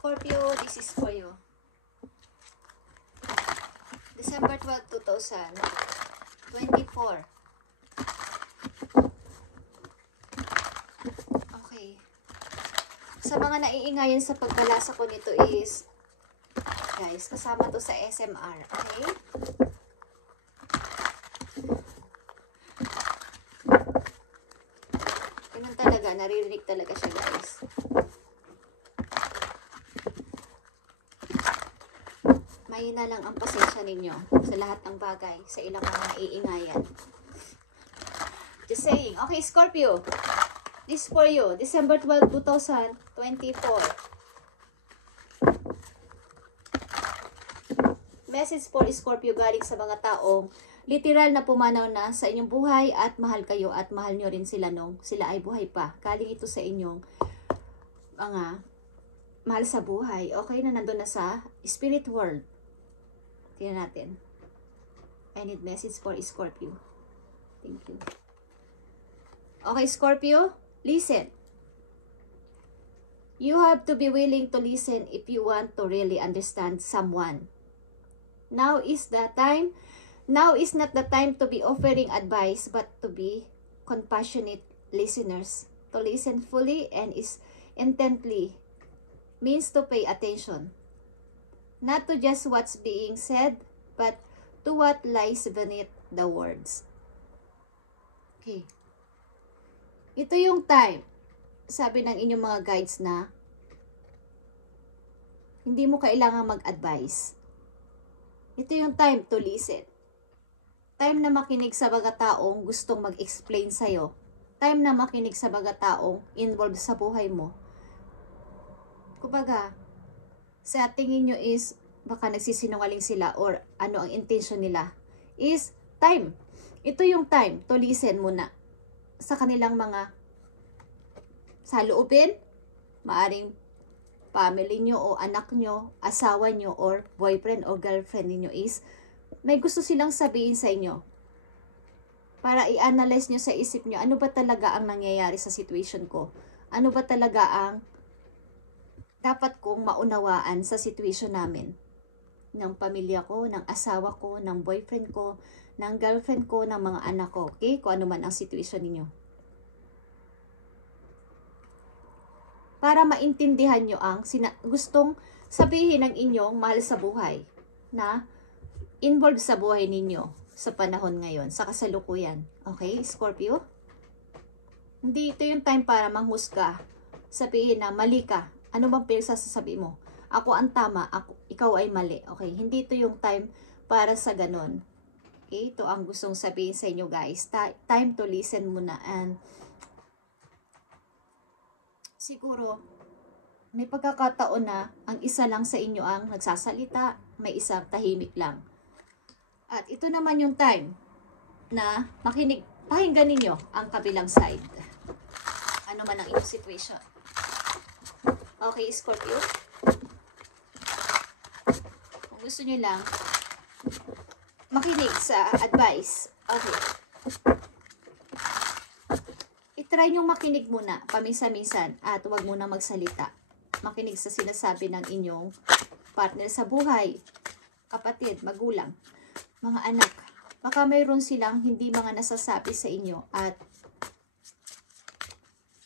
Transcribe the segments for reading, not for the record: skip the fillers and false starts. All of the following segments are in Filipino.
Scorpio, this is for you. December 12, 2024. Okay. Sa mga naiingayan sa pagbalasa ko nito is, guys, kasama to sa SMR. Okay? Ganun talaga, naririnig talaga siya, guys. Mahina lang ang pasensya ninyo sa lahat ng bagay, sa ilang mga naiingayan. Just saying. Okay, Scorpio. This for you. December 12, 2024. Message for Scorpio galing sa mga taong literal na pumanaw na sa inyong buhay at mahal kayo at mahal nyo rin sila nung sila ay buhay pa. Galing ito sa inyong mga mahal sa buhay. Okay, na nandun na sa spirit world. Tingnan natin. I need message for Scorpio. Thank you. Okay, Scorpio, listen. You have to be willing to listen if you want to really understand someone. Now is the time. Now is not the time to be offering advice, but to be compassionate listeners. To listen fully and is intently means to pay attention. Not to just what's being said, but to what lies beneath the words. Okay. Ito yung time, sabi ng inyong mga guides na hindi mo kailangan mag-advise. Ito yung time to listen. Time na makinig sa mga taong gustong mag-explain sa'yo. Time na makinig sa mga taong involved sa buhay mo. Kumbaga, sa tingin nyo is baka nagsisinungaling sila or ano ang intention nila is time. Ito yung time to listen muna sa kanilang mga saloobin, maaring family nyo o anak nyo, asawa nyo or boyfriend o girlfriend niyo is may gusto silang sabihin sa inyo para i-analyze nyo sa isip nyo ano ba talaga ang nangyayari sa situation ko, ano ba talaga ang dapat kong maunawaan sa situation namin, ng pamilya ko, ng asawa ko, ng boyfriend ko, ng girlfriend ko, ng mga anak ko. Okay? Kung ano man ang situation ninyo. Para maintindihan nyo ang gustong sabihin ng inyong mahal sa buhay na involved sa buhay ninyo sa panahon ngayon, sa kasalukuyan. Okay, Scorpio? Hindi ito yung time para manghusga, sabihin na mali ka. Ano bang pinagsasabi mo? Ako ang tama, ikaw ay mali. Okay, hindi ito yung time para sa ganon. Okay, ito ang gustong sabihin sa inyo, guys. Time to listen muna. And siguro, may pagkakataon na ang isa lang sa inyo ang nagsasalita, may isang tahimik lang. At ito naman yung time na pakinggan ninyo ang kabilang side. Ano man ang inyong situation. Okay, Scorpio? Kung gusto nyo lang makinig sa advice, okay. I-try nyo makinig muna, paminsan-minsan, at huwag muna magsalita. Makinig sa sinasabi ng inyong partner sa buhay, kapatid, magulang, mga anak. Baka mayroon silang hindi mga nasasabi sa inyo at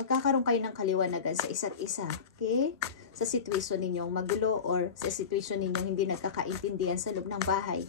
magkakaroon kayo ng kaliwanagan sa isa't isa. Okay? Sa sitwasyon ninyong magulo or sa sitwasyon ninyong hindi nagkakaintindihan sa loob ng bahay.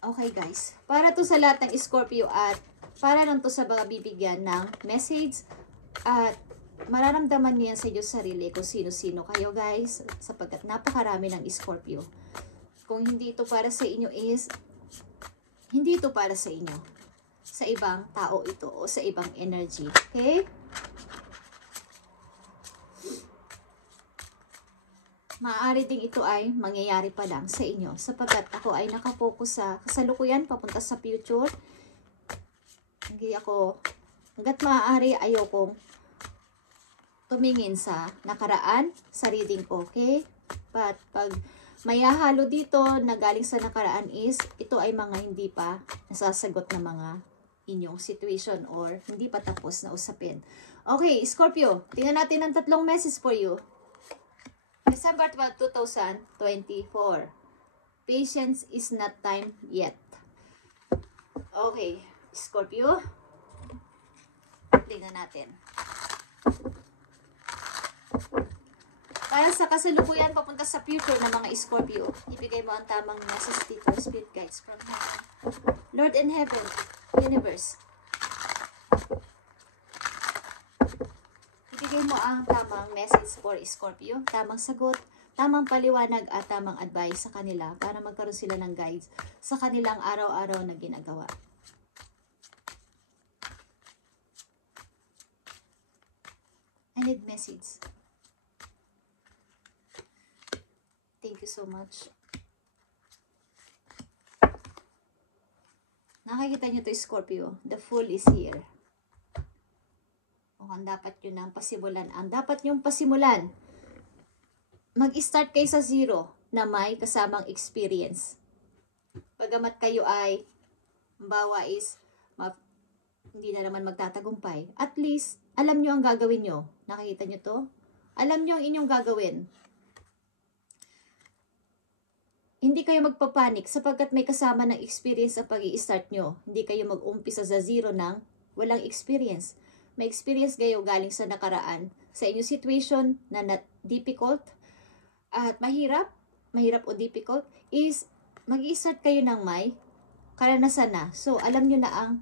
Okay, guys. Para to sa lahat ng Scorpio at para lang to sa mga bibigyan ng message at mararamdaman niyan sa inyong sarili kung sino-sino kayo, guys, sapagkat napakarami ng Scorpio. Kung hindi ito para sa inyo is hindi ito para sa inyo. Sa ibang tao ito o sa ibang energy. Okay? Maaari ding ito ay mangyayari pa lang sa inyo sapagkat ako ay nakapokus sa kasalukuyan papunta sa future. Hindi ako, hanggat maaari ayaw kong tumingin sa nakaraan sa reading ko. Okay? But pag may hahalo dito na galing sa nakaraan is ito ay mga hindi pa nasasagot na mga inyong situation or hindi pa tapos na usapin. Okay, Scorpio, tingnan natin ang tatlong message for you. December 12, 2024. Patience is not time yet. Okay, Scorpio. Tingnan natin. Para sa kasalukuyan papunta sa future ng mga Scorpio, ibigay mo ang tamang message dito, spirit guides from heaven. Lord in heaven, universe. Ibigay mo ang tamang message for Scorpio, tamang sagot, tamang paliwanag at tamang advice sa kanila para magkaroon sila ng guides sa kanilang araw-araw na ginagawa. I need message. Thank you so much. Nakikita nyo to, Scorpio. The Fool is here. O, ang dapat yun ang pasimulan. Ang dapat yung pasimulan. Mag-start kayo sa zero na may kasamang experience. Pagamat kayo ay, bawa is, hindi na naman magtatagumpay. At least, alam nyo ang gagawin nyo. Nakikita nyo to? Alam nyo ang inyong gagawin. Hindi kayo magpapanik sapagkat may kasama ng experience sa pag-i-start nyo. Hindi kayo mag-umpisa sa zero ng walang experience. May experience kayo galing sa nakaraan, sa inyong situation na difficult at mahirap o difficult, is mag-i-start kayo ng may karanasan na. So, alam nyo na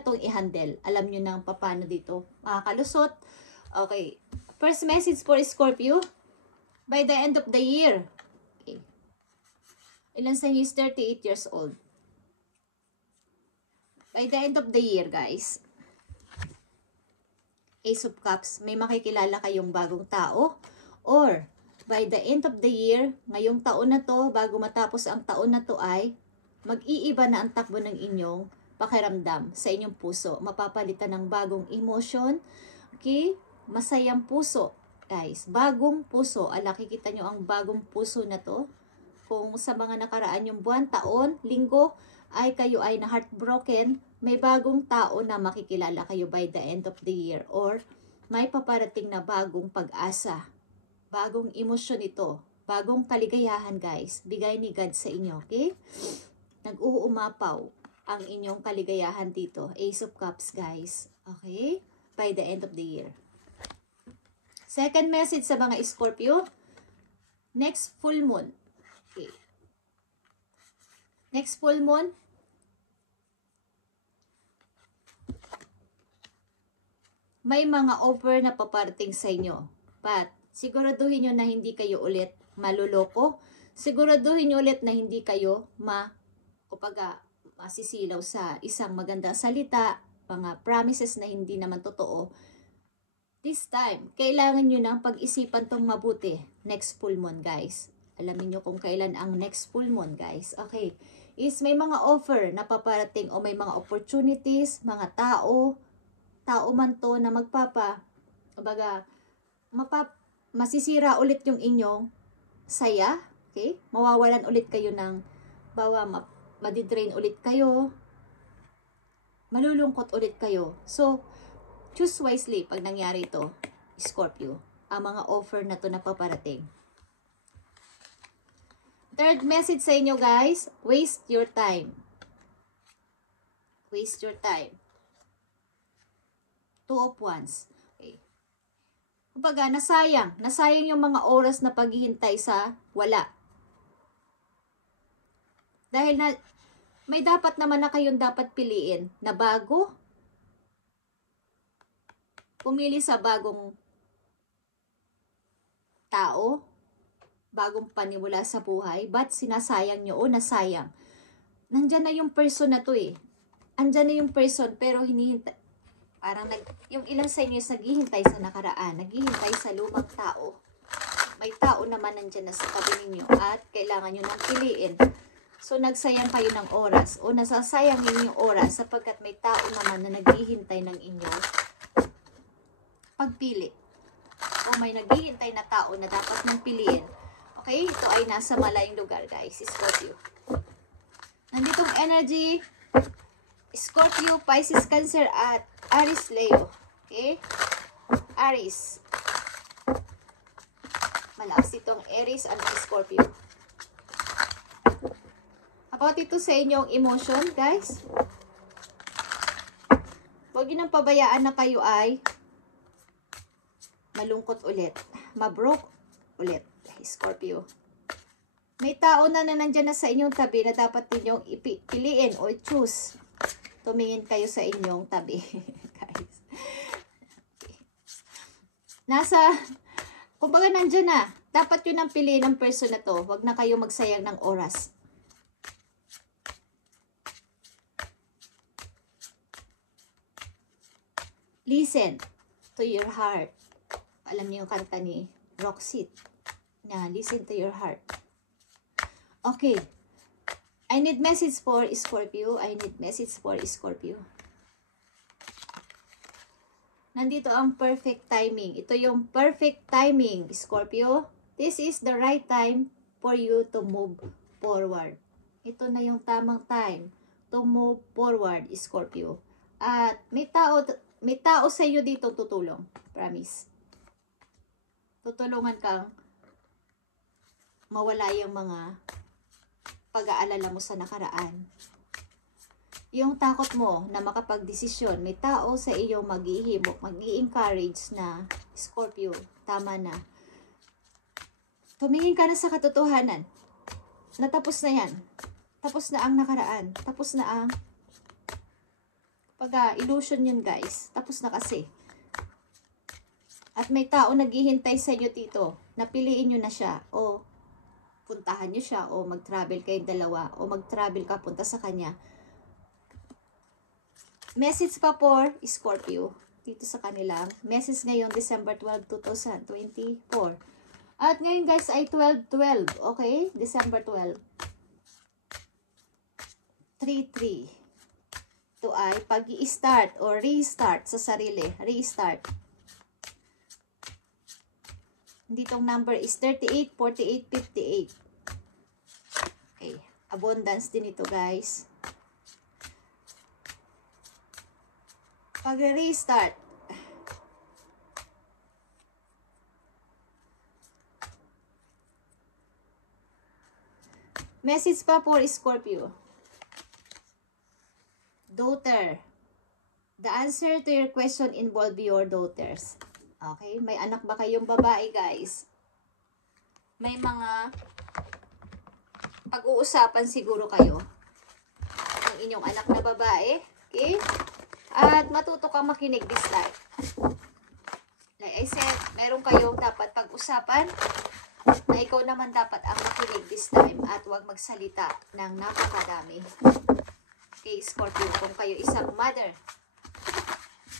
itong i-handle. Alam nyo na paano dito makakalusot. Okay. First message for Scorpio, by the end of the year. Ilan sa inyo is 38 years old? By the end of the year, guys, Ace of Cups, may makikilala kayong bagong tao. Or, by the end of the year, ngayong taon na to, bago matapos ang taon na to ay, mag-iiba na ang takbo ng inyong pakiramdam sa inyong puso. Mapapalitan ng bagong emotion. Okay? Masayang puso. Guys, bagong puso. Nakikita nyo ang bagong puso na to. Kung sa mga nakaraan yung buwan, taon, linggo, ay kayo ay na-heartbroken, may bagong tao na makikilala kayo by the end of the year. Or may paparating na bagong pag-asa. Bagong emosyon ito. Bagong kaligayahan, guys. Bigay ni God sa inyo, okay? Nag-uumapaw ang inyong kaligayahan dito. Ace of Cups, guys. Okay? By the end of the year. Second message sa mga Scorpio, next full moon. Okay. Next full moon, may mga offer na paparating sa inyo. But, siguraduhin nyo na hindi kayo ulit maluloko. Siguraduhin nyo ulit na hindi kayo masisilaw sa isang magandang salita, mga promises na hindi naman totoo. This time, kailangan nyo nang pag-isipan tong mabuti. Next full moon, guys. Alamin nyo kung kailan ang next full moon, guys. Okay. Is may mga offer na paparating o may mga opportunities, mga tao man to na masisira ulit yung inyong saya. Okay? Mawawalan ulit kayo ng, madidrain ulit kayo. Malulungkot ulit kayo. So, choose wisely pag nangyari ito, Scorpio. Ang mga offer na to na paparating. Third message sa inyo, guys, waste your time. Waste your time. Two of Wands. Okay. Kumbaga, nasayang yung mga oras na paghihintay sa wala. Dahil may dapat naman na kayong dapat piliin na bago. Pumili sa bagong tao, bagong panimula sa buhay, but sinasayang nyo o nasayang. Nandyan na yung person na to eh. Andyan na yung person pero hinihintay. Parang yung ilan sa inyo naghihintay sa nakaraan, naghihintay sa lumang tao. May tao naman nandyan na sa tabi ninyo at kailangan nyo nang piliin. So nagsayang kayo ng oras o nasasayang yung oras sapagkat may tao naman na naghihintay ng inyong pagpili. O may naghihintay na tao na dapat mong piliin. Okay, ito ay nasa malayong lugar, guys. Scorpio. Nanditong energy, Scorpio, Pisces, Cancer, at Aries, Leo. Okay? Aries. Malakas itong Aries and Scorpio. About ito sa inyong emotion, guys. Huwag yun ang pabayaan na kayo ay malungkot ulit. Mabroke ulit, Scorpio. May tao na nandyan na sa inyong tabi na dapat ninyong piliin o choose. Tumingin kayo sa inyong tabi. Guys. Kumbaga nandyan na. Dapat yun ang piliin ng person na to. Huwag na kayo magsayang ng oras. Listen to your heart. Alam niyo yung kanta ni Roxette. Listen to your heart. Okay. I need message for Scorpio. I need message for Scorpio. Nandito ang perfect timing. Ito yung perfect timing, Scorpio. This is the right time for you to move forward. Ito na yung tamang time to move forward, Scorpio. At may tao sa iyo dito tutulong. Promise. Tutulungan kang mawala yung mga pag-aalala mo sa nakaraan. Yung takot mo na makapag-desisyon, may tao sa iyo mag-iihimok, mag-i-encourage na, Scorpio, tama na. Tumingin ka na sa katotohanan. Natapos na yan. Tapos na ang nakaraan. Tapos na ang illusion yun, guys. Tapos na kasi. At may tao naghihintay sa inyo dito. Napiliin nyo na siya. O puntahan nyo siya. O mag-travel kayong dalawa. O mag-travel ka punta sa kanya. Message pa for Scorpio. Dito sa kanilang. Message ngayon, December 12, 2024. At ngayon, guys, ay 12-12. Okay? December 12. 3-3. Ito ay pag-i-start or restart sa sarili. Restart. Ditong number is 38, 48, 58. Okay. Abundance din ito, guys. Pag-restart. Message pa for Scorpio. Daughter. The answer to your question involve your daughters. Okay? May anak ba kayong babae, guys? May mga pag-uusapan siguro kayo ng inyong anak na babae. Okay? At matuto kang makinig this time. Like I said, meron kayong dapat pag-usapan na ikaw naman dapat ang makinig this time at huwag magsalita ng napakadami. Okay, Scorpio, kung kayo isang mother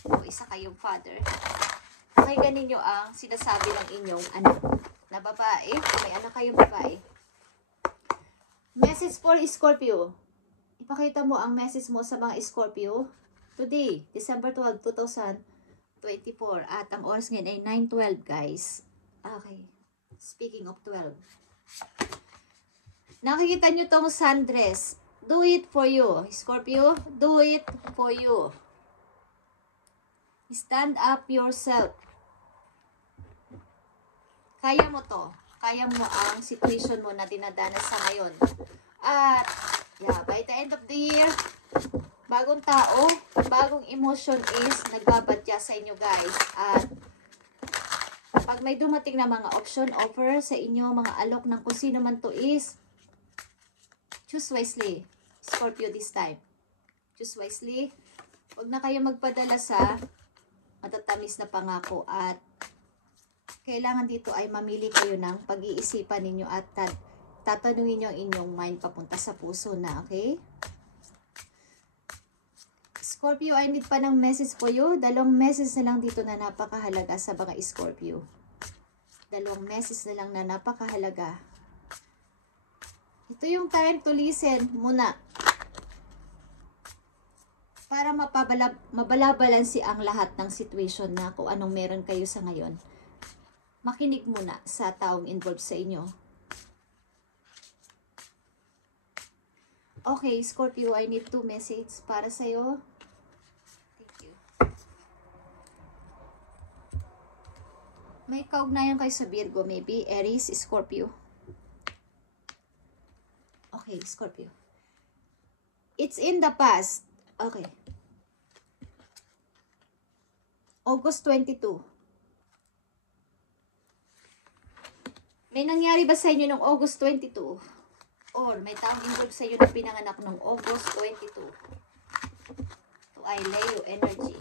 o isa kayong father, pakinggan ninyo ang sinasabi ng inyong anak na babae. May anak kayong babae. Message for Scorpio. Ipakita mo ang message mo sa mga Scorpio. Today, December 12, 2024. At ang oras ngayon ay 9:12, guys. Okay. Speaking of 12. Nakikita nyo tong sundress. Do it for you. Scorpio, do it for you. Stand up yourself. Kaya mo to. Kaya mo ang situation mo na dinadanas sa ngayon. At, by the end of the year, bagong tao, bagong emotion is nagbabadya sa inyo, guys. At, pag may dumating na mga option, offer sa inyo, mga alok ng kung sino man to is, choose wisely, Scorpio, this time. Choose wisely. Huwag na kayo magpadala sa matatamis na pangako at kailangan dito ay mamili kayo ng pag-iisipan ninyo at tatanungin nyo ang inyong mind papunta sa puso na, okay? Scorpio, I need pa ng message po you. Dalawang message na lang dito na napakahalaga sa mga Scorpio. Dalawang message na lang na napakahalaga. Ito yung time to listen muna. Para mabalabalansi ang lahat ng situation na kung anong meron kayo sa ngayon. Makinig muna sa taong involved sa inyo. Okay, Scorpio, I need 2 messages para sa'yo. Thank you. May kaugnayan kayo sa Virgo, maybe Aries, Scorpio. Okay, Scorpio. It's in the past. Okay. August 22. May nangyari ba sa inyo noong August 22? Or may taong involved sa inyo na pinanganak noong August 22? To ay Leo energy.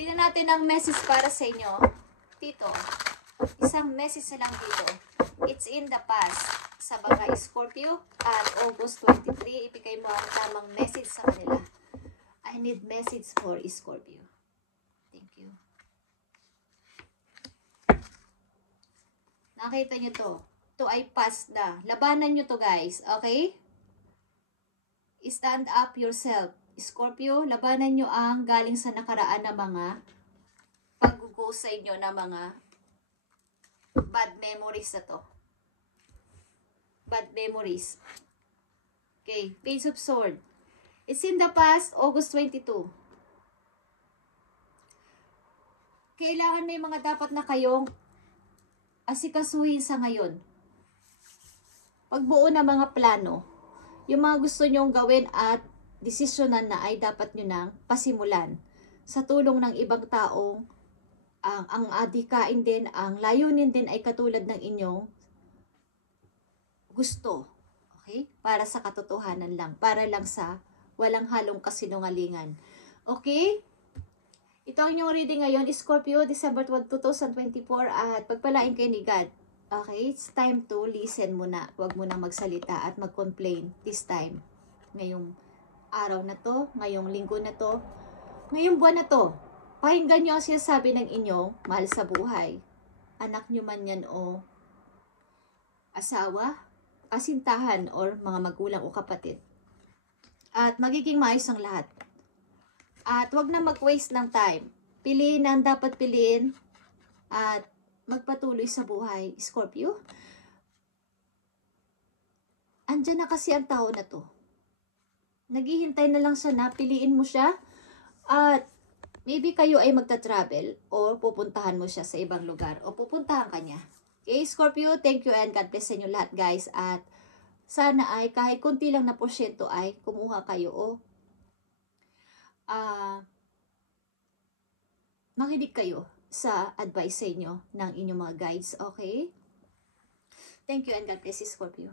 Tingnan natin ang message para sa inyo. Dito, isang message na lang dito. It's in the past. Sa mga Scorpio at August 23, ibigay mo ang tamang message sa kanila. I need message for Scorpio. Thank you. Nakita nyo to. To ay past na. Labanan nyo to, guys. Okay? Stand up yourself. Scorpio, labanan nyo ang galing sa nakaraan na mga pag-go sa inyo na mga bad memories na to. Bad memories. Okay, Page of Swords. It's in the past, August 22. Kailangan may mga dapat na kayong asikasuhin sa ngayon. Pagbuo ng mga plano, yung mga gusto nyong gawin at desisyonan na ay dapat nyo nang pasimulan sa tulong ng ibang taong ang adhikain din, ang layunin din ay katulad ng inyong gusto. Okay? Para sa katotohanan lang. Para lang sa walang halong kasinungalingan. Okay? Ito ang inyong reading ngayon, Scorpio, December 12, 2024 at pagpalain kayo ni God. Okay? It's time to listen muna. Huwag muna magsalita at mag-complain this time. Ngayong araw na to, ngayong linggo na to, ngayong buwan na to. Pakinggan nyo ang sinasabi ng inyong mahal sa buhay. Anak nyo man yan o asawa, asintahan, or mga magulang o kapatid. At magiging maayos ang lahat. At wag na mag-waste ng time. Piliin ang dapat piliin at magpatuloy sa buhay, Scorpio. Andyan na kasi ang tao na to. Naghihintay na lang siya na piliin mo siya at maybe kayo ay magta-travel o pupuntahan mo siya sa ibang lugar o pupuntahan ka niya. Okay, Scorpio, thank you and God bless sa inyo lahat, guys. At sana ay kahit kunti lang na porsyento ay kumuha kayo o makinig kayo sa advice sa inyo ng inyong mga guides. Okay? Thank you and God bless you, Scorpio.